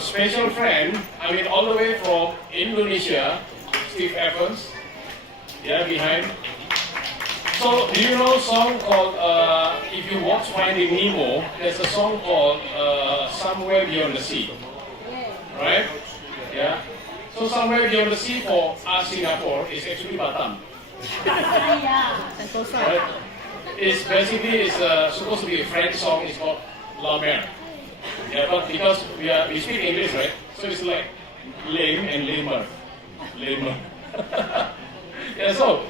special friend, I mean all the way from Indonesia, Steve Evans, yeah, behind. So, do you know a song called, if you watch Finding Nemo, there's a song called Somewhere Beyond the Sea, right? Yeah. So, Somewhere Beyond the Sea for us Singapore is actually Batam. Right? It's basically supposed to be a French song. It's called La Mer. Yeah, but because we speak English, right? So it's like lame and lamer, lamer. Yeah. So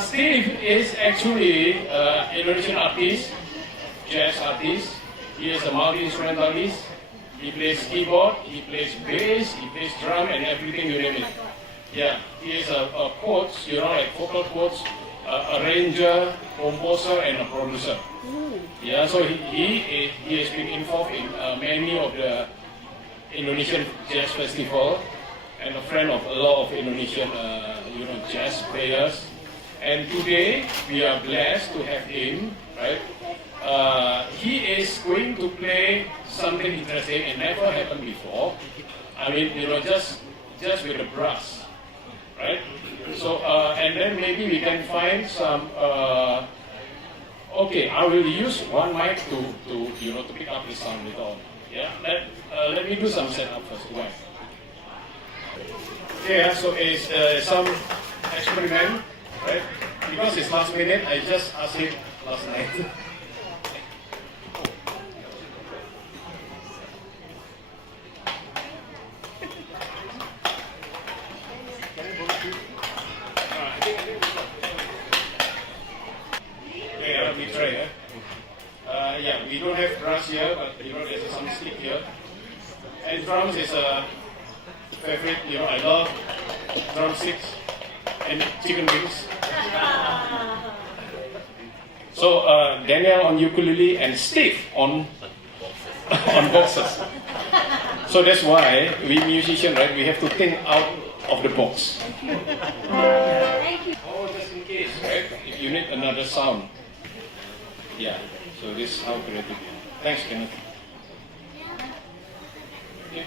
Steve is actually Indonesian artist, jazz artist. He is a multi-instrumentalist. He plays keyboard, he plays bass, he plays drum, and everything you name it. Yeah, he is a coach, you know, like vocal coach, arranger, composer, and a producer. Yeah, so he has been involved in many of the Indonesian jazz festival, and a friend of a lot of Indonesian, jazz players. And today we are blessed to have him, right? He is going to play something interesting and never happened before. I mean, just with the brass. Right? So, and then maybe we can find some, okay, I will use one mic to pick up the sound with all. Yeah, let me do some setup first. Why? Yeah, so it's some experiment, right? Because it's last minute, I just asked him last night. We try, yeah, we don't have brass here, but there's some stick here. And drums is a favorite, I love drumsticks and chicken wings. So Daniel on ukulele and Steve on boxes. So that's why we musicians, right, we have to think out of the box. Thank you. Oh, just in case, right? If you need another sound. Yeah, so this is how creative we are. Thanks, Kenneth. Yeah.